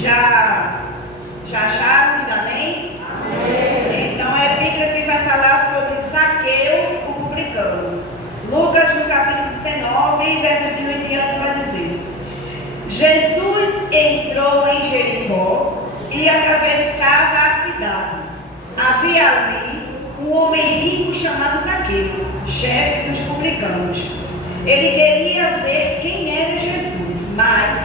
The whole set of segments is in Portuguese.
Já acharam que amém? Amém. Então a epígrafe vai falar sobre Zaqueu, o publicano. Lucas, no capítulo 19, versos de 1 em diante, vai dizer: Jesus entrou em Jericó e atravessava a cidade. Havia ali um homem rico chamado Zaqueu, chefe dos publicanos. Ele queria ver quem era Jesus, mas,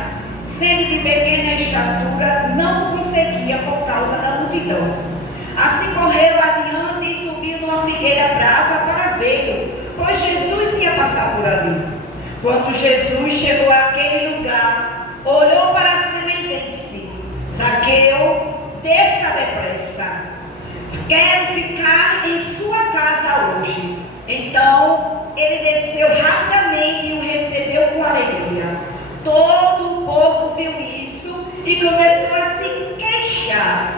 sendo de pequena estatura, não conseguia por causa da multidão. Assim correu adiante e subiu numa figueira brava para vê-lo, pois Jesus ia passar por ali. Quando Jesus chegou àquele lugar, olhou para cima e disse: Zaqueu, desça depressa. Quero ficar em sua casa hoje. Então ele desceu rapidamente e o recebeu com alegria. Todo o povo viu isso e começou a se queixar.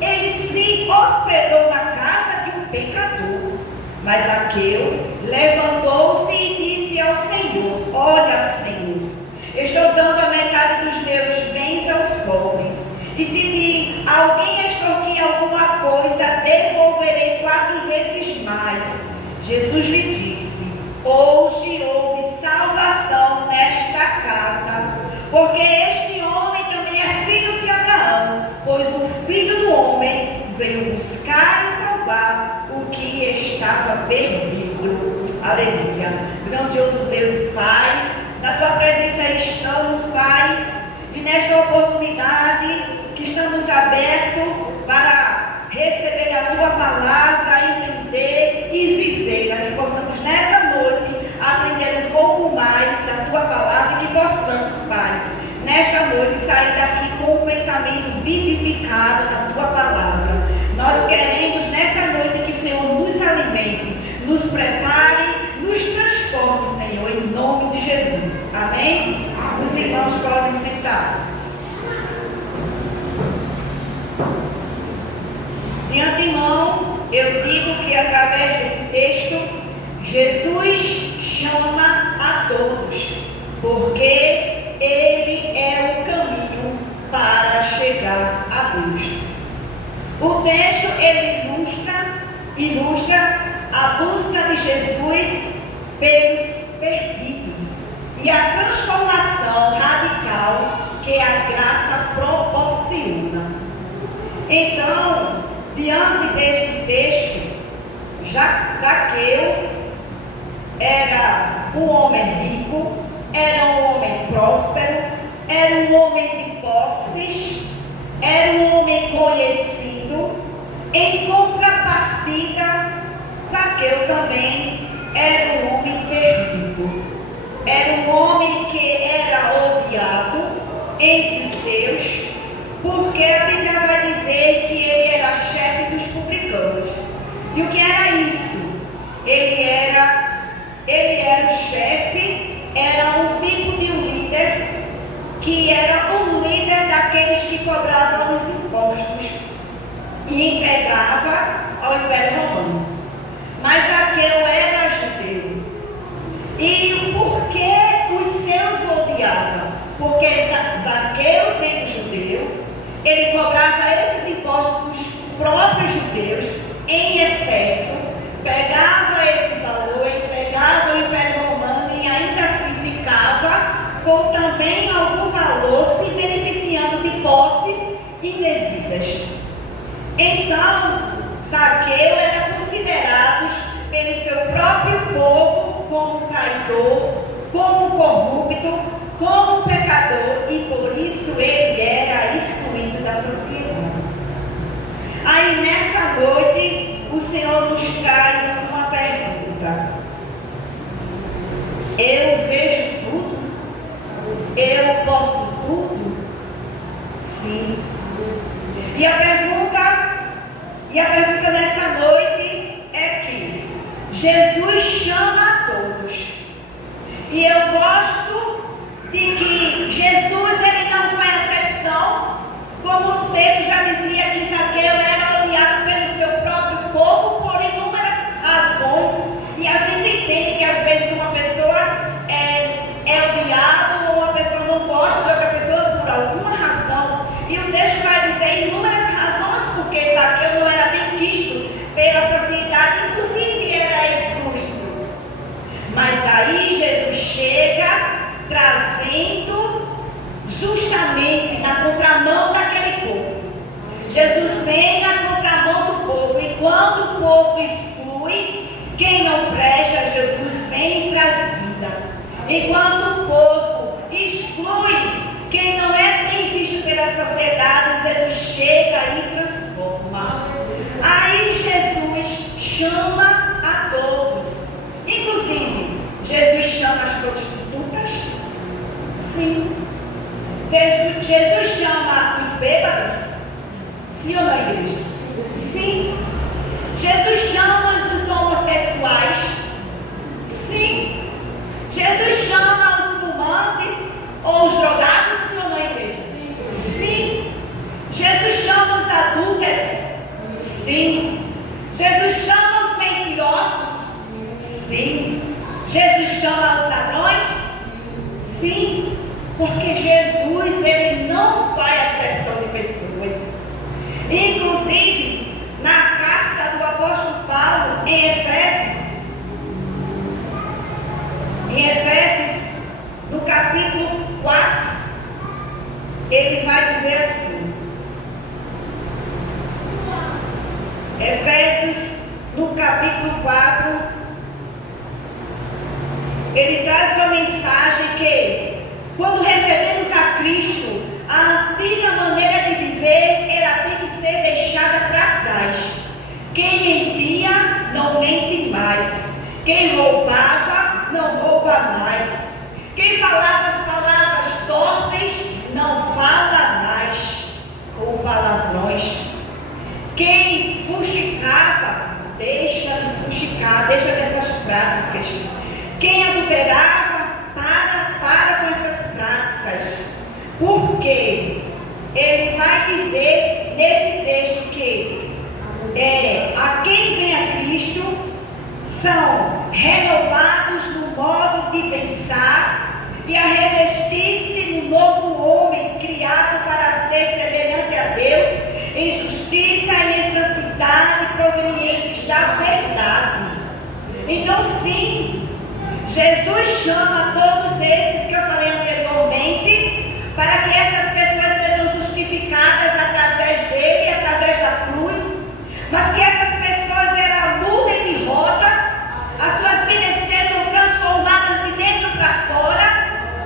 Ele se hospedou na casa de um pecador. Mas Zaqueu levantou-se e disse ao Senhor: Olha, Senhor, estou dando a metade dos meus bens aos pobres. E se de alguém extorquir alguma coisa, devolverei 4 vezes mais. Jesus lhe disse: Hoje houve salvação nesta casa, porque este homem também é filho de Abraão, pois o Filho do Homem veio buscar e salvar o que estava perdido. Aleluia. Grandioso Deus e Pai, na Tua presença estamos, Pai, e nesta oportunidade que estamos abertos para receber a Tua palavra, entender e viver, para que possamos nessa noite aprender um pouco mais da Tua palavra e que possamos, Pai, nesta noite sair daqui com o pensamento vivificado da Tua palavra. Nós queremos nessa noite que o Senhor nos alimente, nos prepare, nos transforme, Senhor, em nome de Jesus. Amém? Os irmãos podem sentar. De antemão, eu digo que através desse texto, Jesus chama a todos, porque Ele é o caminho para chegar a Deus. O texto, ele ilustra a busca de Jesus pelos perdidos e a transformação radical que a graça proporciona. Então, diante deste texto, Zaqueu era um homem rico, era um homem próspero, era um homem de posses, era um homem conhecido. Em contrapartida, Zaqueu também era um homem perdido. Era um homem que era odiado entre os seus, porque a Bíblia vai dizer que ele era chefe dos publicanos. E o que era isso? Ele era o chefe, era um tipo de um líder, que era o líder daqueles que cobravam os impostos e entregava ao Império Romano. Mas Zaqueu era judeu. E por que os seus o odiavam? Porque Zaqueu, sendo judeu, ele cobrava esses impostos dos próprios judeus em excesso, pegava esse valor, entregava ao Império Romano e ainda assim ficava com também algum valor, se beneficiando de posses indevidas. Então, Zaqueu era considerado pelo seu próprio povo como traidor, como corrupto, como pecador, e por isso ele era excluído da sociedade. Aí nessa noite o Senhor nos traz uma pergunta: eu vejo tudo? Eu posso tudo? Sim. E a pergunta nessa noite é que Jesus chama a todos. E eu gosto de que Jesus ele não faz acepção, como o texto já dizia que Zaqueu era odiado pelo seu próprio povo por inúmeras razões. E a gente entende que às vezes uma pessoa é odiada ou uma pessoa não gosta de outra pessoa por alguma razão. E justamente na contramão daquele povo. Jesus vem na contramão do povo. Enquanto o povo exclui quem não presta, Jesus vem e traz vida. Enquanto o povo exclui quem não é bem visto pela sociedade, Jesus chega e transforma. Aí Jesus chama a todos. Inclusive, Jesus chama as prostitutas? Sim. Jesus chama os bêbados? Sim ou não, igreja? Sim. Jesus chama os homossexuais? Sim. Jesus chama os fumantes ou os drogados? Sim ou não, igreja? Sim. Jesus chama os adúlteros? Sim. Jesus chama os mentirosos? Sim. Jesus chama os ladrões? Sim. Porque Jesus, ele não faz acepção de pessoas. Inclusive, na carta do apóstolo Paulo, em Efésios, no capítulo 4, ele vai dizer assim. Efésios, no capítulo 4, ele traz uma mensagem que, quando recebemos a Cristo, a antiga maneira de viver, ela tem que ser deixada para trás. Quem mentia, não mente mais. Quem roubava, não rouba mais. Quem falava as palavras torpes, não fala mais com palavrões. Quem fuxicava, deixa de fuxicar, deixa dessas práticas. Quem adulterava, para com essas práticas. Porque ele vai dizer nesse texto que a quem vem a Cristo são renovados no modo de pensar e a revestir-se no novo homem criado para ser semelhante a Deus em justiça e em santidade provenientes da verdade. Então, sim, Jesus chama todos esses que eu falei anteriormente para que essas pessoas sejam justificadas através dele, através da cruz, mas que essas pessoas elas mudem de rota, as suas vidas sejam transformadas de dentro para fora,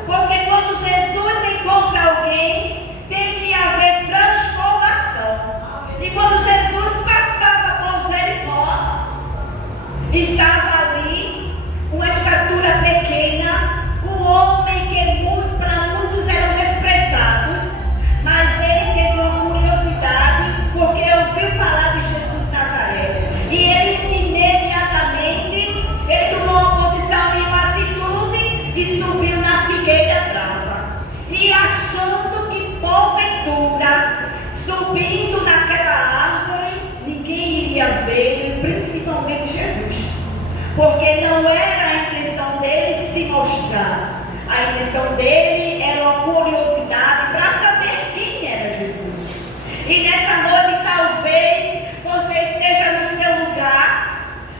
porque quando Jesus encontra alguém, tem que haver transformação. E quando Jesus passava por Jericó, estava ali uma estatura pequena, um homem que para muitos eram desprezados, mas ele teve uma curiosidade, porque ouviu falar de Jesus Nazaré, e ele imediatamente, ele tomou uma posição e uma atitude, e subiu na figueira brava, e achando que porventura, subindo naquela árvore, ninguém iria ver, principalmente Jesus. Porque não era a intenção dele se mostrar. A intenção dele era uma curiosidade para saber quem era Jesus. E nessa noite, talvez você esteja no seu lugar,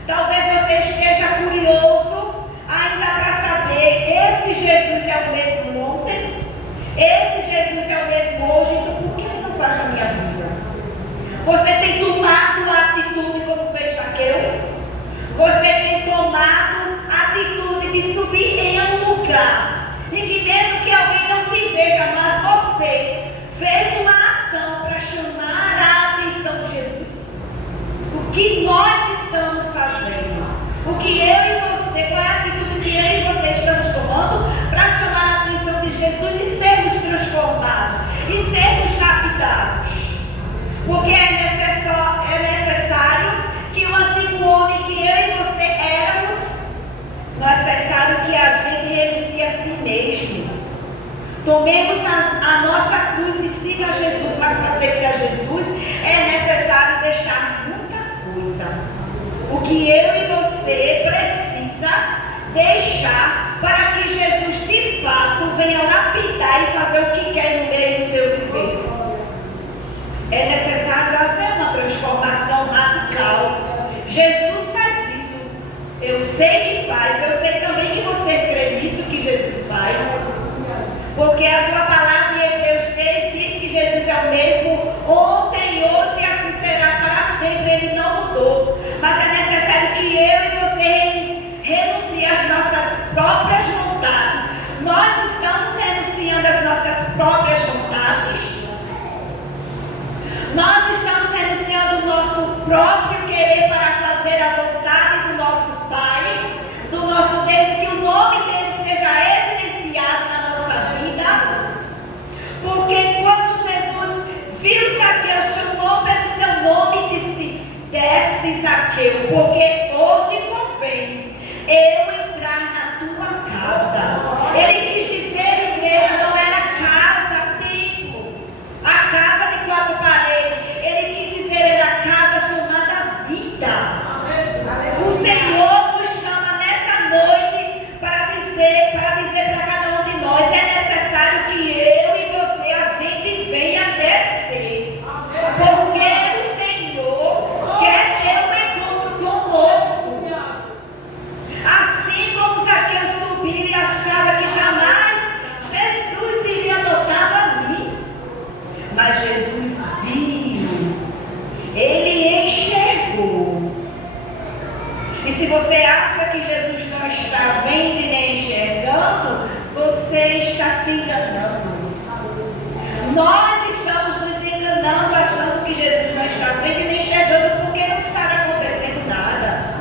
talvez você esteja curioso ainda para saber: esse Jesus é o mesmo ontem? Esse Jesus é o mesmo hoje? Então por que ele não faz na minha vida? Você tem tomado a atitude como fez Zaqueu? Você tem tomado a atitude de subir em um lugar em que mesmo próprio querer para fazer a vontade do nosso Pai, do nosso Deus, que o nome dele seja evidenciado na nossa vida. Porque quando Jesus viu Zaqueu, chamou pelo seu nome e disse: desce, Zaqueu, porque hoje convém eu entrar na tua casa. Ele quis dizer, igreja, não era casa, templo, a casa de quatro paredes. Ele quis dizer, era a casa chamada vida. O Senhor nos chama nessa noite para dizer para cada um de nós: é necessário que eu e você, a gente venha descer. Porque o Senhor quer ter um encontro conosco. Assim como Zaqueu subiu e achava que jamais Jesus iria adotado ali. Mas Jesus viu, ele enxergou. E se você acha que Jesus não está vendo e nem enxergando, você está se enganando. Nós estamos nos enganando, achando que Jesus não está vendo e nem enxergando, porque não está acontecendo nada.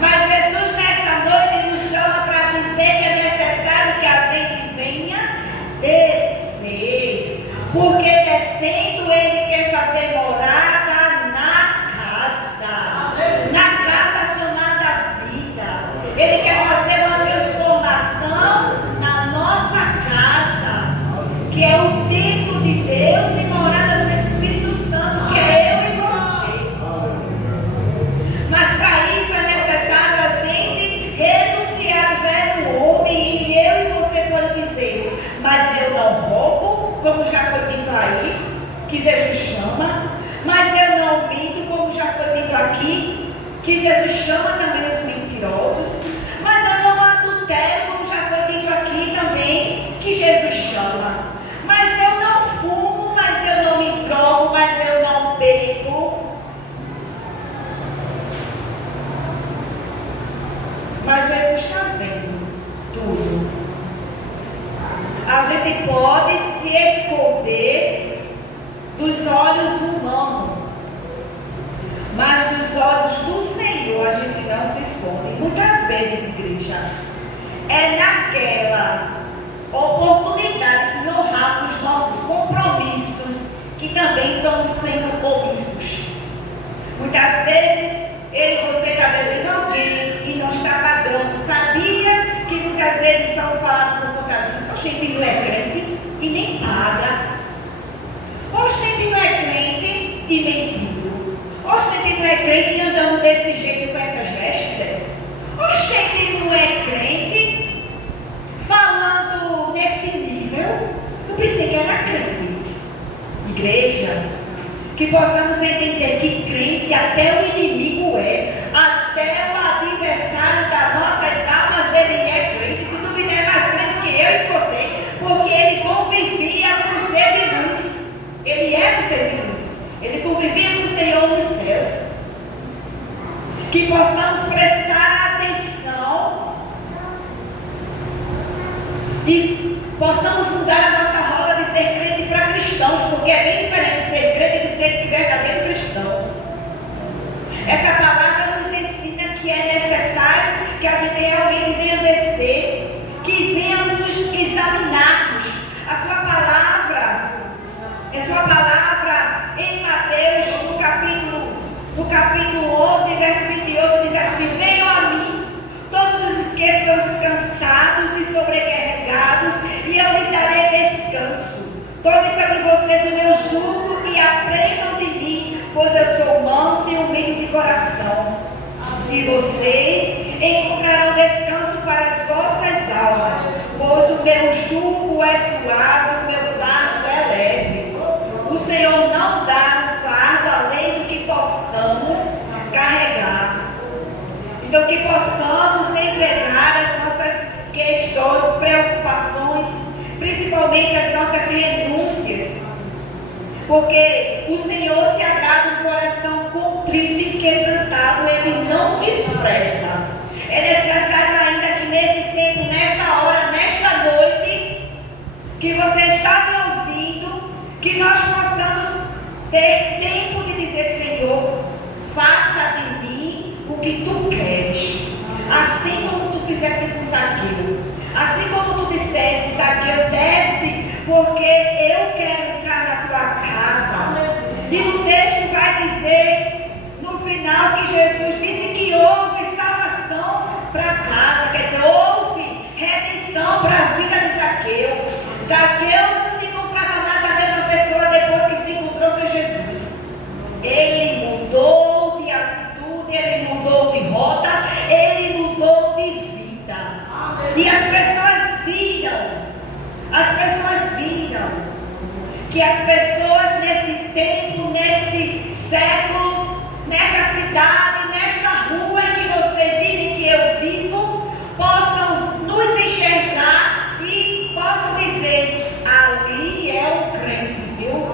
Mas Jesus nessa noite nos chama para dizer que é necessário que a gente venha descer. Porque descendo ele quer fazer morada na casa chamada vida. Ele quer fazer uma transformação na nossa casa, que é o templo de Deus e morada do Espírito Santo, que é eu e você. Mas para isso é necessário a gente renunciar o velho homem. E eu e você podemos dizer: mas eu não roubo, como já foi dito aí, que Jesus chama. Mas eu não minto, como já foi dito aqui, que Jesus chama também os mentirosos. Mas eu não adultero, como já foi dito aqui também, que Jesus chama. Mas eu não fumo, mas eu não me drogo, mas eu não bebo. Mas Jesus está vendo tudo. A gente pode se esconder dos olhos humanos, mas dos olhos do Senhor a gente não se esconde. Muitas vezes, igreja, é naquela oportunidade de honrar os nossos compromissos que também estão sendo omissos. Muitas vezes eu e você está devendo alguém e não está pagando. Sabia que muitas vezes são falados por contabilista: a gente não é crente e nem paga. Ou a gente não é crente e mentindo. Ou a gente não é crente e andando desse jeito com essas vestes. Ou a gente não é crente falando nesse nível. Eu pensei que era crente. Igreja, que possamos entender que crente até o inimigo é, até o adversário das nossas almas, ele é crente. Se duvidar, é mais crente que eu e você, porque ele convivia com o ser de luz. Ele é o ser de luz. Ele convivia com o Senhor nos céus. Que possamos prestar atenção e possamos mudar a nossa roda de ser crente para cristãos, porque é bem diferente ser crente e de ser verdadeiro cristão. Essa palavra nos ensina que é necessário que a gente realmente venha descer, que venhamos examinarmos. A sua palavra em Mateus, no capítulo 11, verso 28, diz assim: venham a mim, todos os que estão cansados e sobrecarregados, e eu lhes darei descanso. Tome sobre vocês o meu jugo e aprendam de mim, pois eu sou manso e humilde de coração. E vocês encontrarão descanso para as vossas almas, pois o meu jugo é suave, o meu fardo é leve. O Senhor não dá um fardo além do que possamos carregar. Então, que possamos entregar as nossas questões, preocupações, principalmente as nossas renúncias, porque o Senhor se agrada um coração contrito e quebrantado, ele não despreza. É necessário ainda que nesse tempo, nesta hora, nesta noite, que você está me ouvindo, que nós possamos ter tempo de dizer: Senhor, que tu queres. Assim como tu fizesse com Zaqueu. Assim como tu dissesse, Zaqueu, desce, porque eu quero entrar na tua casa. E no texto vai dizer, no final, que Jesus disse que houve salvação para casa. Quer dizer, houve redenção para a vida de Zaqueu. Zaqueu não se encontrava mais a mesma pessoa depois que se encontrou com Jesus. Ele mudou de atitude, ele mudou de rota, ele mudou de vida. E as pessoas viram que as pessoas nesse tempo, nesse século, nesta cidade, nesta rua em que você vive e que eu vivo, possam nos enxergar e possam dizer, ali é um crente, viu?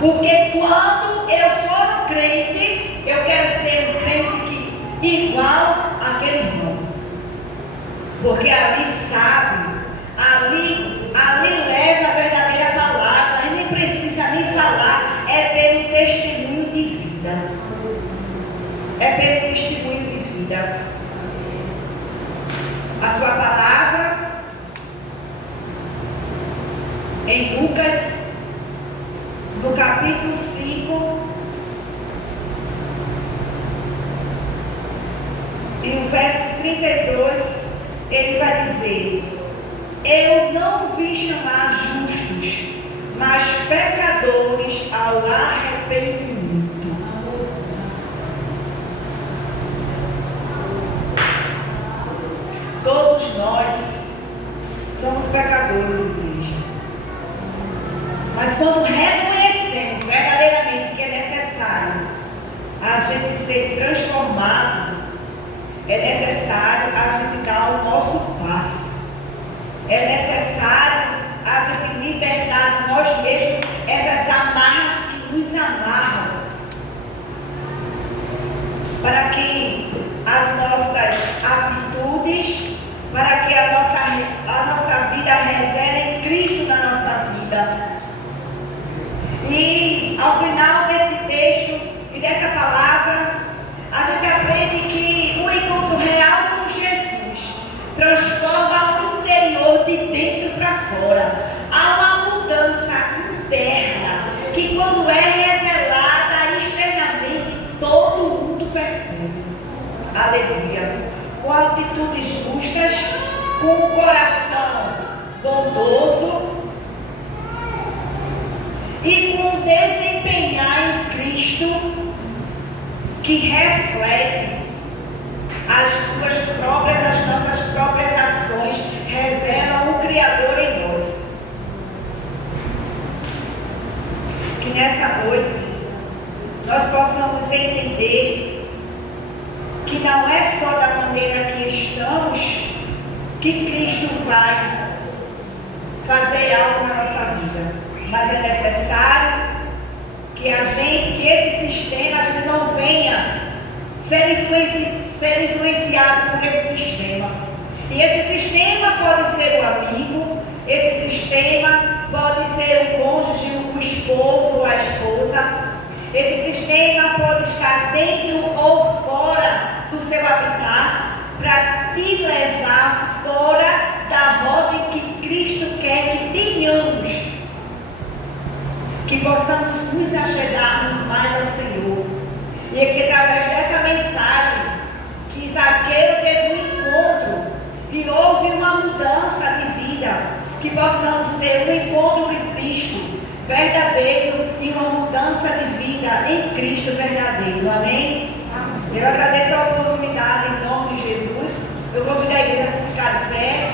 Porque quando eu for um crente, eu quero ser um crente igual àquele irmão. Porque ali sabe, ali leva a verdadeira palavra, e nem precisa nem falar, é pelo testemunho de vida. É pelo testemunho de vida. A sua palavra, em Lucas, no capítulo 5, e o verso 32, ele vai dizer: eu não vim chamar justos, mas pecadores ao arrependimento. Todos nós somos pecadores, igreja. Mas quando reconhecemos verdadeiramente que é necessário a gente ser transformado, é necessário a gente dar o nosso passo. É necessário a gente libertar de nós mesmos essas amarras que nos amarram. Para que as nossas atitudes, para que a nossa vida revele Cristo na nossa vida. E ao final desse texto e dessa palavra, a gente aprende que o encontro real com Jesus transforma o interior de dentro para fora. Há uma mudança interna que, quando é revelada externamente, todo mundo percebe. Aleluia. Com atitudes justas, com o coração bondoso e com desempenhar em Cristo, que reflete as nossas próprias ações, revelam o Criador em nós. Que nessa noite nós possamos entender que não é só da maneira que estamos que Cristo vai fazer algo na nossa vida, mas é necessário que esse sistema, a gente não venha ser influenciado por esse sistema. E esse sistema pode ser o amigo, esse sistema pode ser o cônjuge, o esposo ou a esposa. Esse sistema pode estar dentro ou fora do seu habitat para te levar fora da roda em que Cristo quer que tenhamos. Que possamos nos achegarmos mais ao Senhor. E que através dessa mensagem, que Zaqueu teve um encontro e houve uma mudança de vida, que possamos ter um encontro em Cristo verdadeiro e uma mudança de vida em Cristo verdadeiro. Amém? Eu agradeço a oportunidade em nome de Jesus. Eu convido a igreja a se ficar de pé.